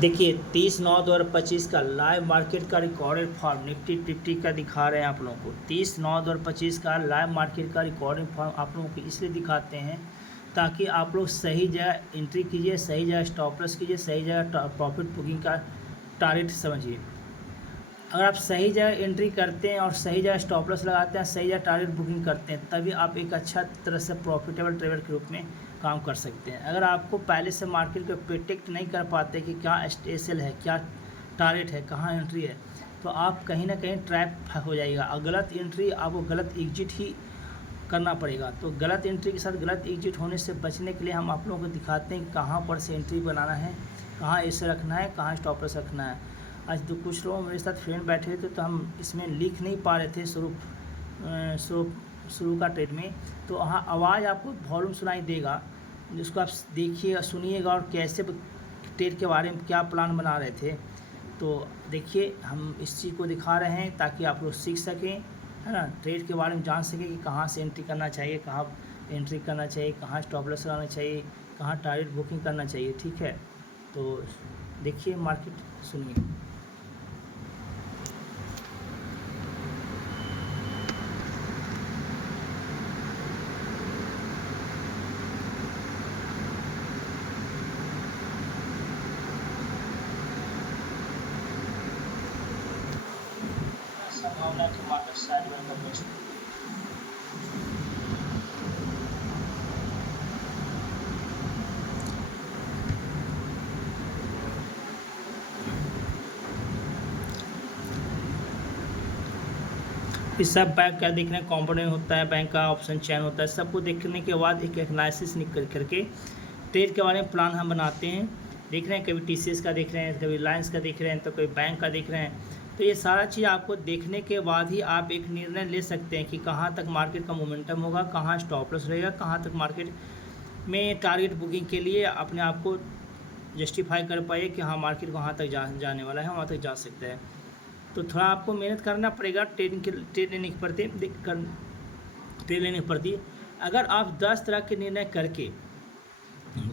देखिए 30/9/2025 का live market का रिकॉर्डेड फॉर्म निफ्टी फिफ्टी का दिखा रहे हैं आप लोगों को। 30/9/2025 का लाइव मार्केट का रिकॉर्डेड फॉर्म आप लोगों को इसलिए दिखाते हैं ताकि आप लोग सही जगह एंट्री कीजिए, सही जगह स्टॉप लॉस कीजिए, सही जगह प्रॉफिट बुकिंग का टारगेट समझिए। अगर आप सही जगह एंट्री करते हैं और सही जगह स्टॉप लॉस लगाते हैं, सही जगह टारगेट बुकिंग करते हैं, तभी आप एक अच्छा तरह से प्रॉफिटेबल ट्रेडर के रूप में काम कर सकते हैं। अगर आपको पहले से मार्केट को प्रिडिक्ट नहीं कर पाते कि क्या एसएल है, क्या टारगेट है, कहाँ एंट्री है, तो आप कहीं ना कहीं ट्रैप हो जाएगा और गलत एंट्री, आपको गलत एग्जिट ही करना पड़ेगा। तो गलत एंट्री के साथ गलत एग्जिट होने से बचने के लिए हम आप लोगों को दिखाते हैं कि कहाँ पर से एंट्री बनाना है, कहाँ ऐसे रखना है, कहाँ स्टॉप लॉस रखना है। आज तो कुछ लोग मेरे साथ फ्रेंड बैठे थे तो हम इसमें लिख नहीं पा रहे थे शुरू का ट्रेड में, तो वहाँ आवाज़ आपको वॉल्यूम सुनाई देगा, जिसको आप देखिएगा, सुनिएगा और कैसे ट्रेड के बारे में क्या प्लान बना रहे थे। तो देखिए हम इस चीज़ को दिखा रहे हैं ताकि आप लोग सीख सकें, है ना, ट्रेड के बारे में जान सकें कि कहाँ से एंट्री करना चाहिए, कहाँ एंट्री करना चाहिए, कहाँ स्टॉप लॉस लगाना चाहिए, कहाँ टारगेट बुकिंग करना चाहिए। ठीक है, तो देखिए मार्केट सुनिए। संभावना की मार्केट साइड में का इस सब बैंक का देखने कंपोनेंट होता है, बैंक का ऑप्शन चैन होता है, सबको देखने के बाद एक एनालिसिस निकल करके ट्रेड के बारे में प्लान हम बनाते हैं। देख रहे हैं कभी टीसीएस का देख रहे हैं, कभी रिलायंस का देख रहे हैं, तो कभी बैंक का देख रहे हैं। तो ये सारा चीज़ आपको देखने के बाद ही आप एक निर्णय ले सकते हैं कि कहाँ तक मार्केट का मोमेंटम होगा, कहाँ स्टॉप लॉस रहेगा, कहाँ तक मार्केट में टारगेट बुकिंग के लिए अपने आप को जस्टिफाई कर पाइए कि हाँ मार्केट वहाँ तक जाने वाला है, वहाँ तक जा सकता है। तो थोड़ा आपको मेहनत करना पड़ेगा ट्रेड लेने के प्रति। अगर आप 10 तरह के निर्णय करके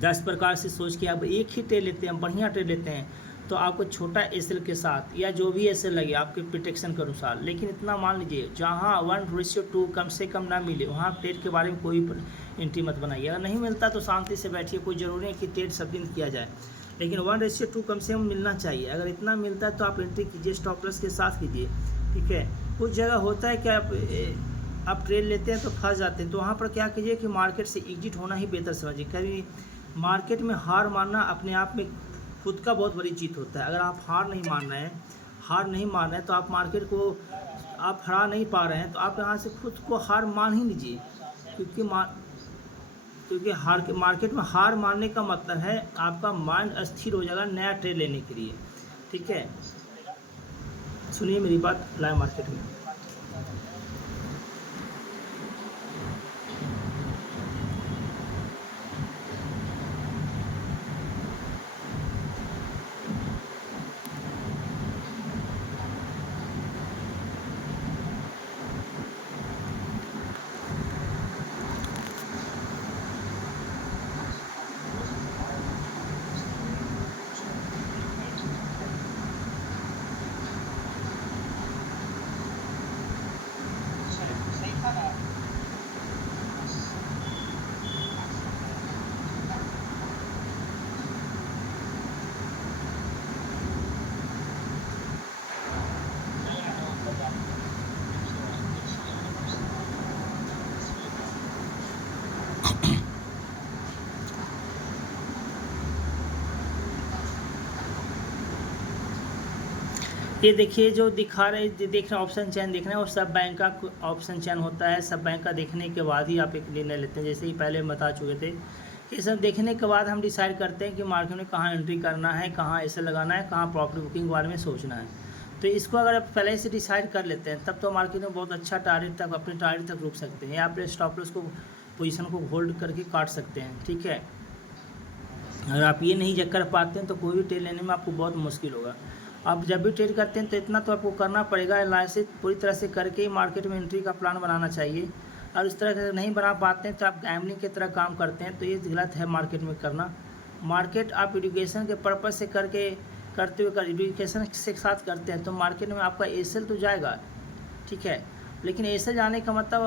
10 प्रकार से सोच के आप एक ही ट्रेड लेते हैं, बढ़िया ट्रेड लेते हैं, तो आपको छोटा एसएल के साथ या जो भी एसएल लगे आपके प्रोटेक्शन के अनुसार, लेकिन इतना मान लीजिए जहाँ 1:2 कम से कम ना मिले वहाँ ट्रेड के बारे में कोई एंट्री मत बनाइए। अगर नहीं मिलता तो शांति से बैठिए, कोई ज़रूरी नहीं कि ट्रेड सब दिन किया जाए, लेकिन 1:2 कम से कम मिलना चाहिए। अगर इतना मिलता है तो आप एंट्री कीजिए, स्टॉप लॉस के साथ कीजिए। ठीक है, कुछ जगह होता है कि आप ट्रेड लेते हैं तो फंस जाते हैं, तो वहाँ पर क्या कीजिए कि मार्केट से एग्जिट होना ही बेहतर समझिए। कभी मार्केट में हार मानना अपने आप में खुद का बहुत बड़ी जीत होता है। अगर आप हार नहीं मान रहे हैं तो आप मार्केट को आप हरा नहीं पा रहे हैं, तो आप यहाँ से खुद को हार मान ही लीजिए, क्योंकि मार्केट में हार मानने का मतलब है आपका माइंड अस्थिर हो जाएगा नया ट्रेड लेने के लिए। ठीक है, सुनिए मेरी बात लाइव मार्केट में। ये देखिए जो दिखा रहे देख रहे हैं ऑप्शन चैन देख रहे हैं, और सब बैंक का ऑप्शन चैन होता है। सब बैंक का देखने के बाद ही आप एक निर्णय लेते हैं, जैसे ही पहले बता चुके थे। ये सब देखने के बाद हम डिसाइड करते हैं कि मार्केट में कहाँ एंट्री करना है, कहाँ ऐसे लगाना है, कहाँ प्रॉफिट बुकिंग के बारे में सोचना है। तो इसको अगर आप पहले से डिसाइड कर लेते हैं तब तो मार्केट में बहुत अच्छा टारगेट तक अपने टारगेट तक रुक सकते हैं, या अपने स्टॉप लॉस को पोजीशन को होल्ड करके काट सकते हैं। ठीक है, अगर आप ये नहीं कर पाते हैं तो कोई भी ट्रेड लेने में आपको बहुत मुश्किल होगा। आप जब भी ट्रेड करते हैं तो इतना तो आपको करना पड़ेगा, एनालिसिस पूरी तरह से करके ही मार्केट में एंट्री का प्लान बनाना चाहिए। और इस तरह से नहीं बना पाते हैं तो आप गैम्बलिंग की तरह काम करते हैं, तो ये गलत है मार्केट में करना। मार्केट आप एजुकेशन के पर्पज़ से करते हुए एजुकेशन के साथ करते हैं तो मार्केट में आपका एसेल तो जाएगा, ठीक है। लेकिन एसेल जाने का मतलब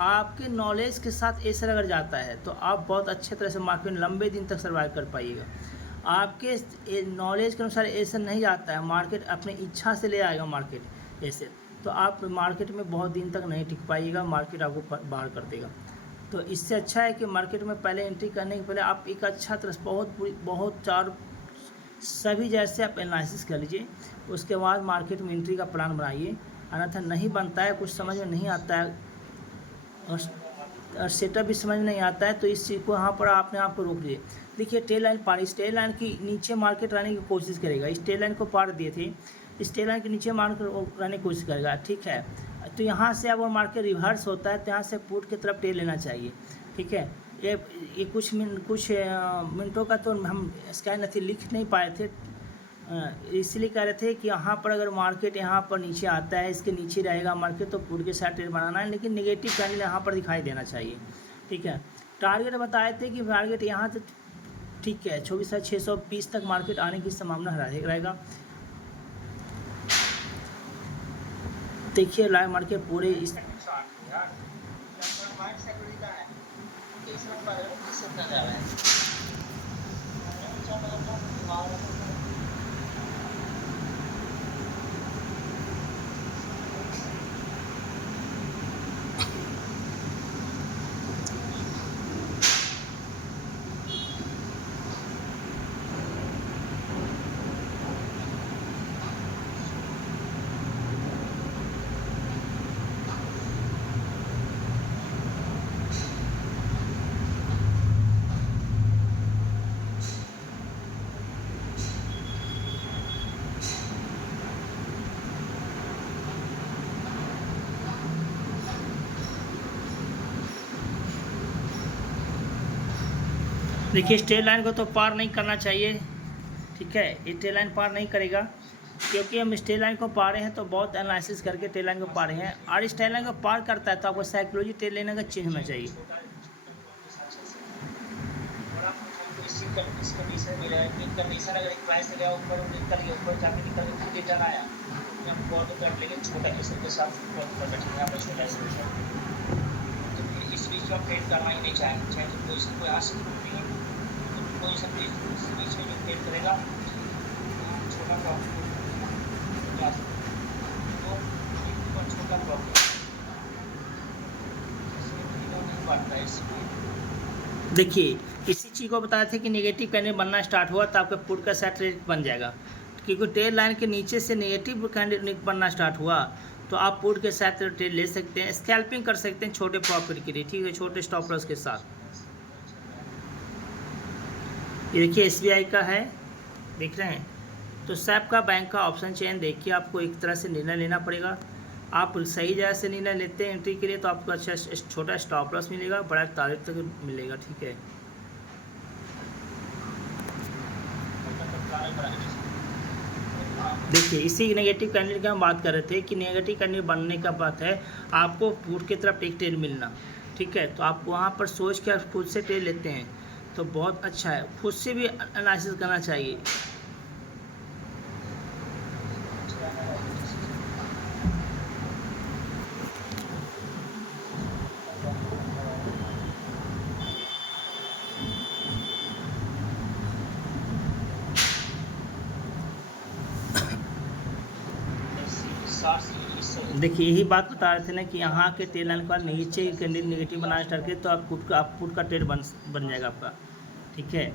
आपके नॉलेज के साथ एसेल अगर जाता है तो आप बहुत अच्छे तरह से मार्केट में लंबे दिन तक सर्वाइव कर पाइएगा। आपके नॉलेज के अनुसार एसेल नहीं जाता है, मार्केट अपनी इच्छा से ले आएगा मार्केट एसेल, तो आप मार्केट में बहुत दिन तक नहीं टिक पाइएगा, मार्केट आपको बाहर कर देगा। तो इससे अच्छा है कि मार्केट में पहले एंट्री करने के पहले आप एक अच्छा तरह से बहुत चार सभी जैसे आप एनालिसिस कर लीजिए, उसके बाद मार्केट में एंट्री का प्लान बनाइए। अन्यथा नहीं बनता है, कुछ समझ में नहीं आता है और सेटअप भी समझ में नहीं आता है, तो इस चीज़ को यहाँ पर आपने आपको रोक दिए। देखिए टेल लाइन पार, इस टेल लाइन की नीचे मार्केट रहने की कोशिश करेगा, इस टेल लाइन को पार दिए थे, इस टेल लाइन के नीचे मार्केट रहने की कोशिश करेगा, ठीक है। तो यहाँ से अब वो मार्केट रिवर्स होता है तो यहाँ से पुट की तरफ टेल लेना चाहिए, ठीक है। ये कुछ मिनटों का तो हम स्कैन नहीं लिख नहीं पाए थे, इसलिए कह रहे थे कि यहाँ पर अगर मार्केट यहाँ पर नीचे आता है, इसके नीचे रहेगा मार्केट, तो पुट के साथ ट्रेड बनाना है, लेकिन नेगेटिव कैंडल यहाँ पर दिखाई देना चाहिए, ठीक है। टारगेट बताए थे कि टारगेट यहाँ से ठीक है 24,620 तक मार्केट आने की संभावना रहेगा। देखिए लाइव मार्केट पूरे इस देखिए स्ट्रेट लाइन को तो पार नहीं करना चाहिए, ठीक है। ये स्ट्रेट लाइन पार नहीं करेगा, क्योंकि हम स्ट्रेट लाइन को पारे हैं तो बहुत एनालिसिस करके स्ट्रेट लाइन को पारे हैं, और स्ट्रेट लाइन को पार करता है तो आपको साइकोलॉजी स्ट्रेट लाइन का चेंज होना चाहिए। ट्रेड करना ही नहीं चाहे तो पोजीशन कोई आ सकती है, तो पोजीशन बीच में जो ट्रेड करेगा छोटा प्रॉफिट तो छोटा प्रॉफिट बढ़ता है। देखिए इसी चीज़ को बताया था कि नेगेटिव कैंडल बनना स्टार्ट हुआ तो आपका पुट का साइड ट्रेड बन जाएगा, क्योंकि टेल लाइन के नीचे से नेगेटिव कैंडल बनना स्टार्ट हुआ तो आप पुट के साथ ट्रेड ले सकते हैं, स्कैल्पिंग कर सकते हैं छोटे प्रॉफिट के लिए, ठीक है, छोटे स्टॉप लॉस के साथ। ये देखिए SBI का है, देख रहे हैं। तो सैप का बैंक का ऑप्शन चेन देखिए, आपको एक तरह से निर्णय लेना पड़ेगा। आप सही जगह से निर्णय लेते हैं एंट्री के लिए तो आपको अच्छा छोटा स्टॉप लॉस मिलेगा, बड़ा तारीख तक मिलेगा, ठीक है। देखिए इसी नेगेटिव कैंडल की हम बात कर रहे थे कि नेगेटिव कैंडल बनने का बात है, आपको पुट की तरफ एक ट्रेड मिलना, ठीक है। तो आप वहाँ पर सोच के आप खुद से ट्रेड लेते हैं तो बहुत अच्छा है, खुद से भी एनालिसिस करना चाहिए। देखिए यही बात बता रहे थे ना कि यहाँ के टेल लाइन का नीचे कैंडल नेगेटिव बनाना स्टार्ट करें तो आप पुट का ट्रेड बन जाएगा आपका, ठीक है।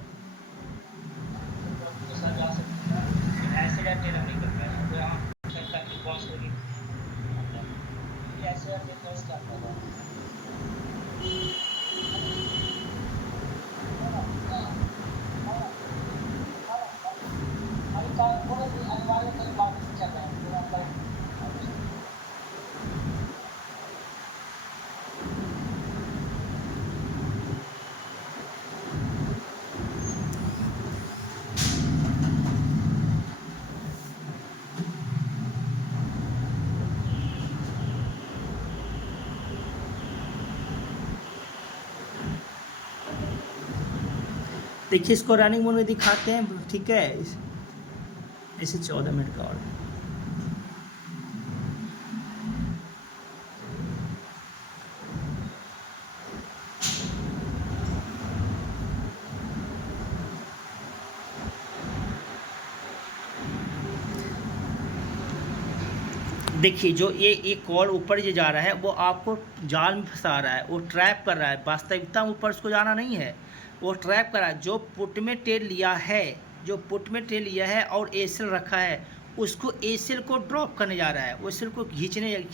देखिए इसको रनिंग मोड में दिखाते हैं, ठीक है। इसे 14 मिनट का और देखिए जो ये कॉल ऊपर जो जा रहा है वो आपको जाल में फंसा रहा है, वो ट्रैप कर रहा है। वास्तविकता में ऊपर उसको जाना नहीं है, वो ट्रैप कर रहा है। जो पुट में ट्रेड लिया है, जो पुट में ट्रेड लिया है और एसएल रखा है, उसको एसएल को ड्रॉप करने जा रहा है, वो एसएल को खींचने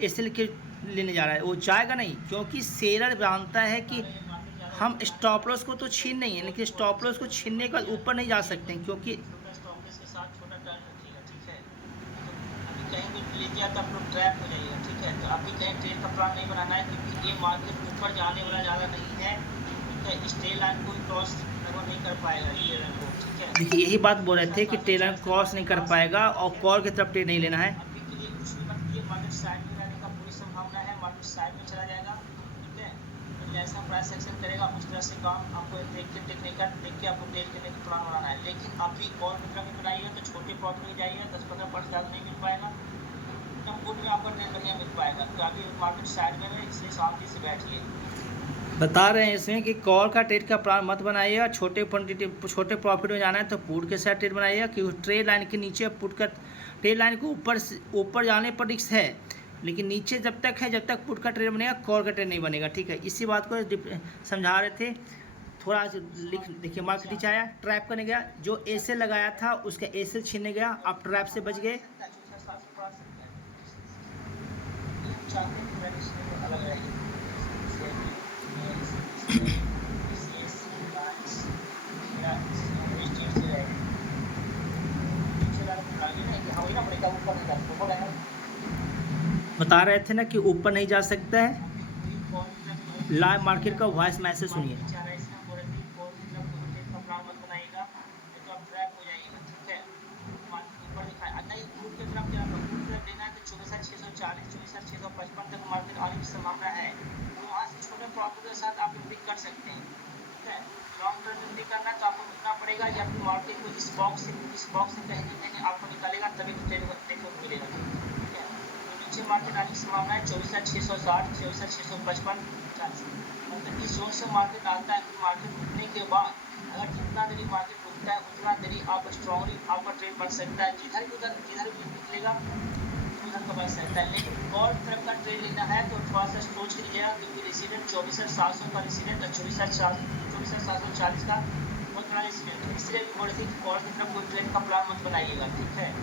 एसएल के लेने जा रहा है। वो जाएगा नहीं, क्योंकि सेलर जानता है कि हम स्टॉप लॉस को तो छीन नहीं है, लेकिन स्टॉप लॉस को छीनने के बाद ऊपर नहीं जा सकते हैं, क्योंकि छोटा स्टॉप के साथ छोटा टर्न रखिएगा, ठीक है। तो अभी कहीं भी ले गया तो आप लोग ट्रैप हो जाइएगा, ठीक है। तो अभी कहीं ट्रेड का प्लान नहीं बनाना है, क्योंकि ये मार्केट ऊपर जाने वाला ज़्यादा नहीं है, ठीक है। इस ट्रेल लाइन को क्रॉस लगभग नहीं कर पाएगा ये लाइन को, ठीक है। देखिए यही बात बोल रहे थे कि ट्रेल लाइन क्रॉस नहीं कर पाएगा और कॉल की तरफ ट्रेड नहीं लेना है। अभी के लिए कुछ भी मत कीजिए, मार्केट साइड में रहने का पूरी संभावना है, मार्केट साइड में चला जाएगा, ठीक है। तो जैसा प्राइस एक्शन करेगा उस तरह से काम आपको देख के आपको ट्रेड करने का प्लान बनाना है। लेकिन अभी कॉल की तरफ बनाइए तो छोटे प्रॉफिट में जाइए, 10-15% ज़्यादा नहीं मिल पाएगा, कम पुट में आपको ट्रेड बढ़िया मिल पाएगा। तो अभी मार्केट साइड में है, इसलिए शांति से बैठिए। बता रहे हैं इसमें कि कॉल का ट्रेड का प्लान मत बनाइएगा, छोटे प्रॉफिट में जाना है तो पुट के साथ ट्रेड बनाइएगा, क्योंकि ट्रेड लाइन के नीचे पुट का ट्रेड लाइन को ऊपर जाने पर रिस्क है, लेकिन नीचे जब तक है, जब तक पुट का ट्रेड बनेगा कॉल का ट्रेड नहीं बनेगा, ठीक है। इसी बात को समझा रहे थे। थोड़ा लिख देखिए, मार्केट नीचे आया, ट्रैप करने गया, जो एसएल लगाया था उसका एसएल छीनने गया, आप ट्रैप से बच गए। बता रहे थे ना कि ऊपर नहीं जा सकता है। लाइव मार्केट का वॉइस मैसेज सुनिए। संभावना है, तो वहाँ से छोटे प्रॉफिट के साथ आप पिक कर सकते हैं, ठीक है। लॉन्ग टर्म में पिक करना तो आपको रुकना पड़ेगा, या फिर मार्केट को इस बॉक्स से कहीं ना कहीं आपको निकालेगा, तभी ट्रेड देखने को मिलेगा, ठीक है। तो नीचे मार्केट आने की संभावना है 24,660, 24,655, 50। मतलब इस जोन से मार्केट आता है। फिर मार्केट रुकने के बाद अगर जितना देरी मार्केट रुकता है उतना देरी आप स्ट्रॉन्गली आपका ट्रेड बढ़ सकता है। जिधर भी निकलेगा उधर का बढ़ सकता है। लेकिन और तरफ का ट्रेड लेना है तो थोड़ा सा सोच के लीजिएगा, क्योंकि रेसिडेंट 24,700 का रेसिडेंट और 24,740 का बहुत बड़ा रेसिडेंट, इसलिए भी बोल रही थी और की तरफ कोई ट्रेड का प्लान मत बनाइएगा, ठीक है।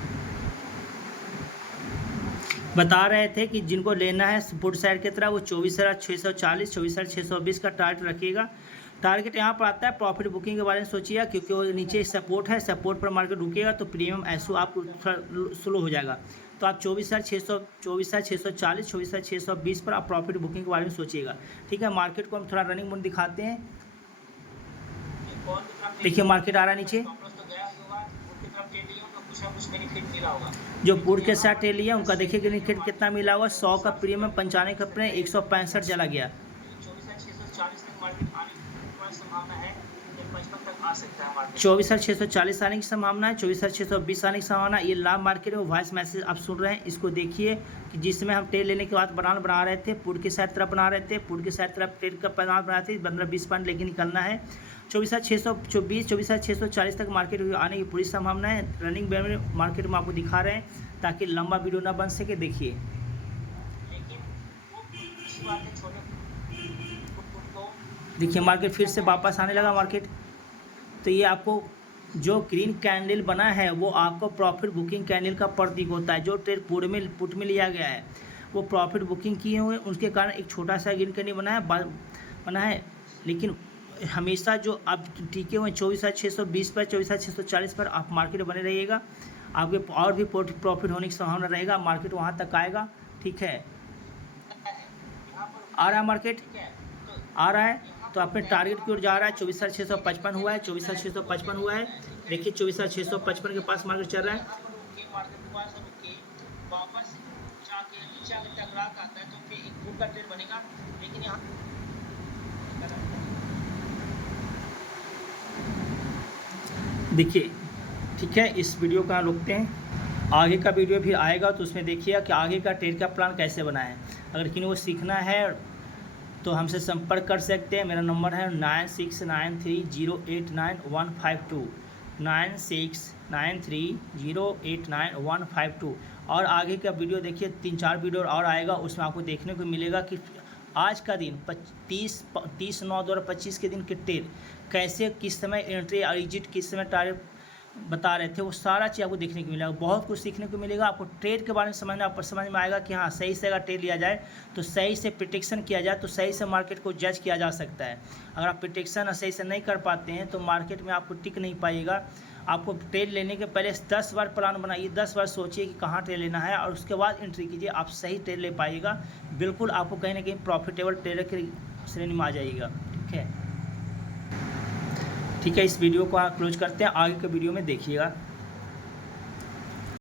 बता रहे थे कि जिनको लेना है पुट साइड की तरह वो 24,640, 24,620 का टारगेट रखिएगा। टारगेट यहाँ पर आता है। प्रॉफिट बुकिंग के बारे में सोचिएगा, क्योंकि वो नीचे सपोर्ट है, सपोर्ट पर मार्केट रुकेगा तो प्रीमियम ऐसो आपको थोड़ा स्लो हो जाएगा। तो आप 24,640, 24,620 पर आप प्रॉफिट बुकिंग के बारे में सोचिएगा, ठीक है। मार्केट को हम थोड़ा रनिंग मोड दिखाते हैं। देखिए मार्केट आ रहा है नीचे, जो पुट के साथ ट्रेड लिया उनका देखिए बेनिफिट कितना मिला हुआ। 100 का प्रीमियम, 95 का प्रीमियम, 165 चला गया। 24,640 आने की संभावना है, 24,620 आने की संभावना। ये लाभ मार्केट में वॉइस मैसेज आप सुन रहे हैं, इसको देखिए कि जिसमें हम ट्रेड लेने के बाद बना रहे थे, पुट के साथ तरफ बना रहे थे, पुट के साथ तरफ ट्रेड का प्लान बना रहे थे। 15-20 पॉइंट लेके निकलना है। 24,624, 24,640 तक मार्केट आने की पूरी संभावना है। रनिंग में मार्केट में आपको दिखा रहे हैं ताकि लंबा वीडियो ना बन सके। देखिए देखिए मार्केट फिर से वापस आने लगा मार्केट। तो ये आपको जो ग्रीन कैंडल बना है वो आपको प्रॉफिट बुकिंग कैंडल का प्रतीक होता है। जो ट्रेड पुट में लिया गया है वो प्रॉफिट बुकिंग किए हुए, उसके कारण एक छोटा सा ग्रीन कैंडल बना है। लेकिन हमेशा जो आप टिके हुए 24,620 पर, 24,640 पर आप मार्केट बने रहिएगा, आपके और भी प्रॉफिट होने की संभावना रहेगा। मार्केट वहाँ तक आएगा, ठीक है। आ रहा है मार्केट, आ रहा है तो अपने टारगेट की ओर जा रहा है। 24,655 हुआ है, 24,655 हुआ है। देखिए 24,655 के पास मार्केट चल रहा है। वापस जाके नीचे अगर टकरा आता है तो फिर एक पुट का ट्रेड बनेगा। लेकिन यहाँ देखिए, ठीक है, इस वीडियो को यहाँ रोकते हैं। आगे का वीडियो भी आएगा तो उसमें देखिएगा कि आगे का ट्रेड का प्लान कैसे बनाएं। अगर किसी को सीखना है तो हमसे संपर्क कर सकते हैं। मेरा नंबर है 9693089152, 9693089152। और आगे का वीडियो देखिए, 3-4 वीडियो और आएगा, उसमें आपको देखने को मिलेगा कि आज का दिन 30/9/2025 के दिन के ट्रेड कैसे, किस समय एंट्री और एग्जिट, किस समय टारगेट बता रहे थे, वो सारा चीज़ आपको देखने को मिलेगा। बहुत कुछ सीखने को मिलेगा। आपको ट्रेड के बारे में समझ में आएगा कि हाँ, सही से अगर ट्रेड लिया जाए तो सही से प्रिडिक्शन किया जाए तो सही से मार्केट को जज किया जा सकता है। अगर आप प्रिडिक्शन सही से नहीं कर पाते हैं तो मार्केट में आपको टिक नहीं पाएगा। आपको ट्रेड लेने के पहले 10 बार प्लान बनाइए, 10 बार सोचिए कि कहाँ ट्रेड लेना है और उसके बाद एंट्री कीजिए। आप सही ट्रेड ले पाइएगा। बिल्कुल आपको कहीं ना कहीं प्रॉफिटेबल ट्रेडर की श्रेणी में आ जाइएगा। ठीक है, इस वीडियो को आप क्लोज करते हैं। आगे के वीडियो में देखिएगा।